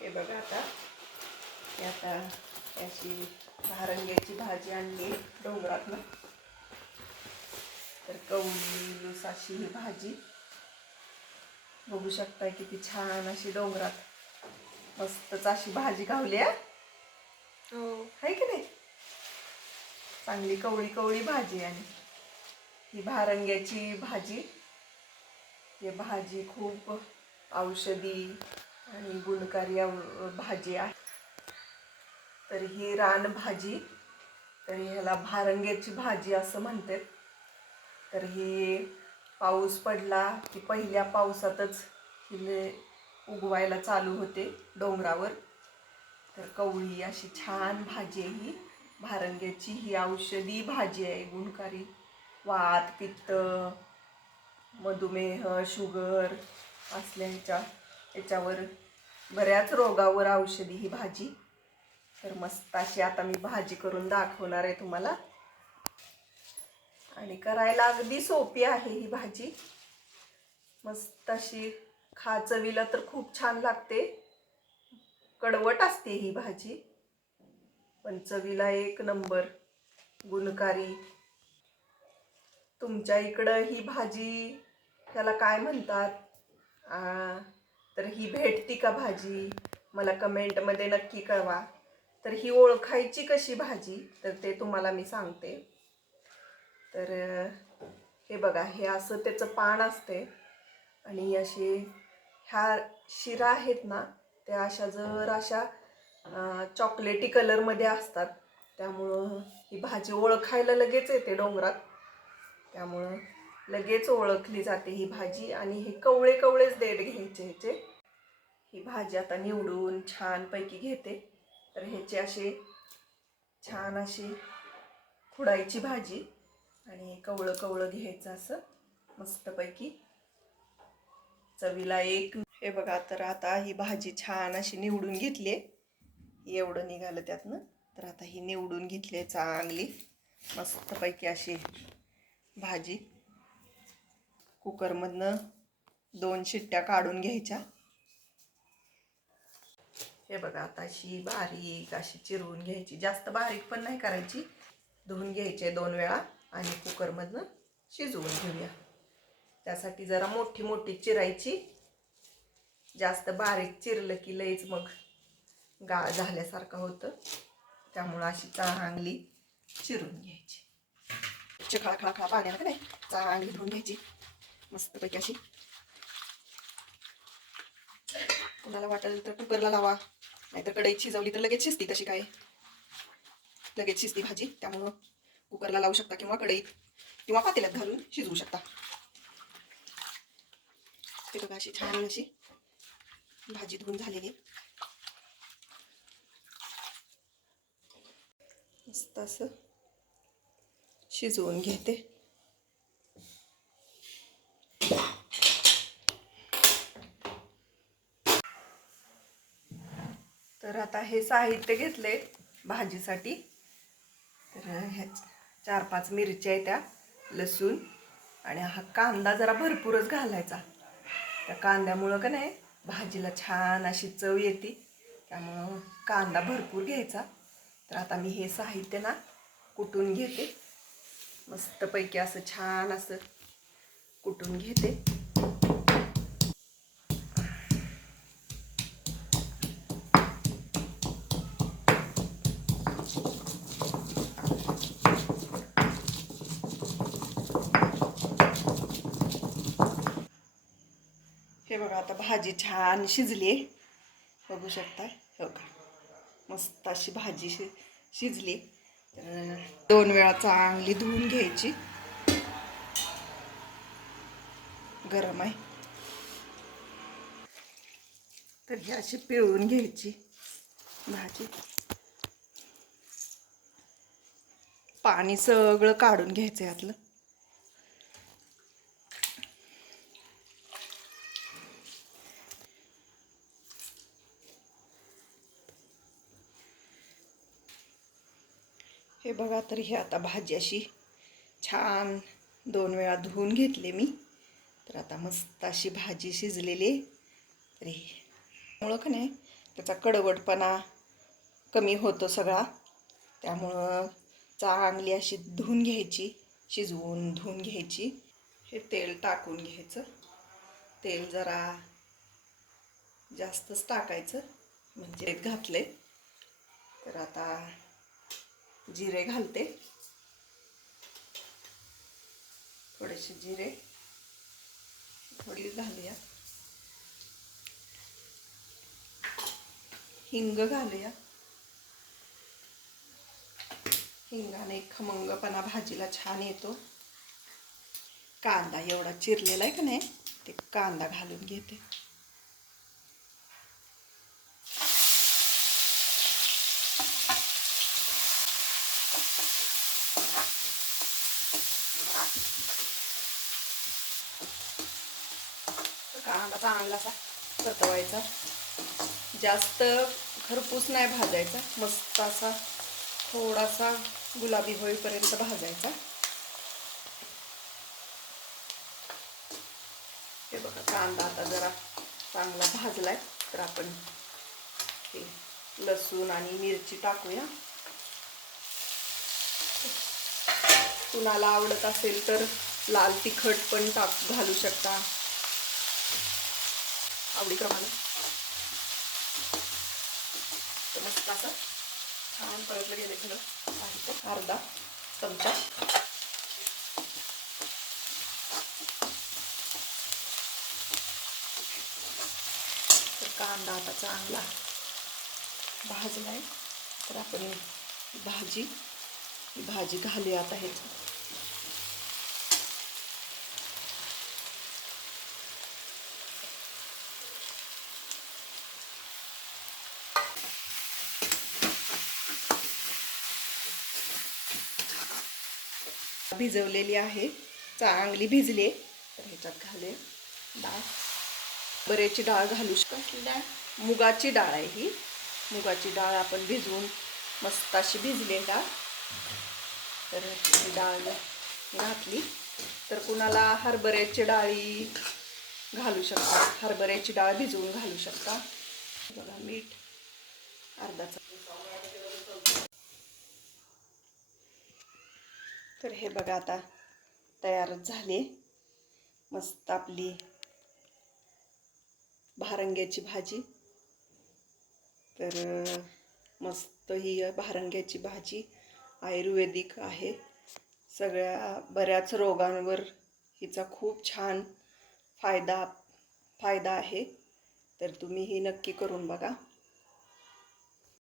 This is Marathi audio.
हे बघा आता. हे आता अशी भारंग्याची भाजी आणली डोंगरातनं. तर कवळीस अशी ही भाजी. बघू शकताय किती छान अशी डोंगरात मस्तच अशी भाजी गावली आहे. हो. की नाही? चांगली कवळी कवळी भाजी आणि ही भारंग्याची भाजी. ही भाजी खूप औषधी आणि गुणकारी भाजी आहे. तर ही रानभाजी तर ह्याला भारंग्याची भाजी असं म्हणतात. तर ही पाऊस पडला की पहिल्या पावसातच हिले उगवायला चालू होते डोंगरावर. तर कवळी अशी छान भाजी आहे ही. भारंग्याची ही औषधी भाजी आहे गुणकारी. वात पित्त मधुमेह शुगर असल्याच्या. याच्यावर बऱ्याच रोगावर औषधी ही भाजी. तर मस्त अशी आता मी भाजी करून दाखवणार आहे तुम्हाला. आणि करायला अगदी सोपी आहे ही भाजी. मस्त अशी खा चवीला तर खूप छान लागते. कडवट असते ही भाजी. पण चवीला एक नंबर गुणकारी. तुमच्या इकडं ही भाजी त्याला काय म्हणतात? तर ही भेटती का भाजी? मला कमेंटमध्ये नक्की कळवा. तर ही ओळखायची कशी भाजी? तर ते तुम्हाला मी सांगते. तर हे बघा हे असं त्याचं पान असते. आणि असे ह्या शिरा आहेत ना त्या अशा जर अशा चॉकलेटी कलरमध्ये असतात. त्यामुळं ही भाजी ओळखायला लगेच येते डोंगरात. त्यामुळं लगेच ओळखली जाते ही भाजी. आणि हे कवळे कवळेच देठ घ्यायचे ह्याचे. ही भाजी आता निवडून छानपैकी घेते. तर ह्याचे असे छान अशी खुडायची भाजी आणि कवळं कवळं घ्यायचं असं मस्तपैकी. चवीला एक हे बघा तर आता ही भाजी छान अशी निवडून घेतली. आहे एवढं निघालं त्यातनं. तर आता ही निवडून घेतली आहे चांगली. मस्तपैकी अशी भाजी. कुकरमधनं दोन शिट्ट्या काढून घ्यायच्या. हे बघा आता अशी बारीक अशी चिरवून घ्यायची. जास्त बारीक पण नाही करायची. धुवून घ्यायचे दोन वेळा आणि कुकरमधनं शिजवून घेऊया. त्यासाठी जरा मोठी मोठी चिरायची. जास्त बारीक चिरलं की लईच मग गाळ झाल्यासारखं होतं. त्यामुळं अशी चांगली चिरून घ्यायची. खळा खळा खळा पाण्याला का नाही? चांगली धुवून घ्यायची. मस्तपैकी अशी. कुणाला वाटेल तर कुकरला लावा. नाहीतर कढईत शिजवली तर लगेच शिजती तशी काय. लगेच शिजती भाजी त्यामुळं कुकरला लावू शकता किंवा कढईत किंवा पातेल्यात घालून शिजवू शकता. ते बघा अशी छान अशी भाजी धुवून झालेली मस्त असं शिजवून घेते. तर आता हे साहित्य घेतले भाजीसाठी. तर ह्या चार पाच मिरच्या आहेत त्या लसूण आणि हा कांदा जरा भरपूरच घालायचा. त्या कांद्यामुळं का नाही भाजीला छान अशी चव येते. त्यामुळं कांदा भरपूर घ्यायचा. तर आता मी हे साहित्य ना कुटून घेते. मस्तपैकी असं छान असं कुटून घेते. बघा आता भाजी छान शिजली आहे. बघू शकता हो का? मस्त अशी भाजी शि शिजली. तर दोन वेळा चांगली धुवून घ्यायची. गरम आहे. तर ही अशी पिळून घ्यायची भाजी. पाणी सगळं काढून घ्यायचं यातलं हे बघा तर ही आता भाजी अशी छान दोन वेळा धुवून घेतले मी. तर आता मस्त अशी भाजी शिजलेली तरी मुळं का नाही त्याचा कडवटपणा कमी होतो सगळा. त्यामुळं चांगली अशी धुवून घ्यायची शिजवून धुवून घ्यायची. हे तेल टाकून घ्यायचं. तेल जरा जास्तच टाकायचं. म्हणजे घातले तर आता जिरे घालते. थोडेसे जिरे. थोडी घालूया. हिंग घालूया. हिंगाने खमंगपणा भाजीला छान येतो. कांदा एवढा चिरलेला आहे का नाही? ते कांदा घालून घेते कांदा चांगला असा परतवायचा. जास्त खरपूस नाही भाजायचा. मस्त असा थोडासा गुलाबी होईपर्यंत भाजायचा. हे बघा कांदा आता जरा चांगला भाजलाय तर आपण हे लसूण आणि मिरची टाकूया. कुणाला आवडत असेल तर लाल तिखट पण टाक घालू शकता. आवडीप्रमाणे. तर मस्त असं छान परतलं गेले खरं अर्धा चमचा. तर कांदा आता चांगला आहे तर आपण भाजी भाजी घालूया आता ह्याची. भिजवलेली आहे. चांगली भिजली आहे. तर ह्याच्यात घालूया. डाळ. बऱ्याची डाळ घालू कसली डाळ? मुगाची डाळ आहे ही. मुगाची डाळ आपण भिजवून मस्त अशी भिजली डाळ. तर डाळ घातली. तर कुणाला हरभऱ्याची डाळी घालू शकता? हरभऱ्याची डाळ भिजवून घालू शकता? बघा मीठ. अर्धा चमचा. तर हे बघा आता तयारच झाले. मस्त आपली भारंग्याची भाजी. तर मस्त ही भारंग्याची भाजी आयुर्वेदिक आहे. सगळ्या बऱ्याच रोगांवर हिचा खूप छान फायदा फायदा आहे. तर तुम्ही ही नक्की करून बघा.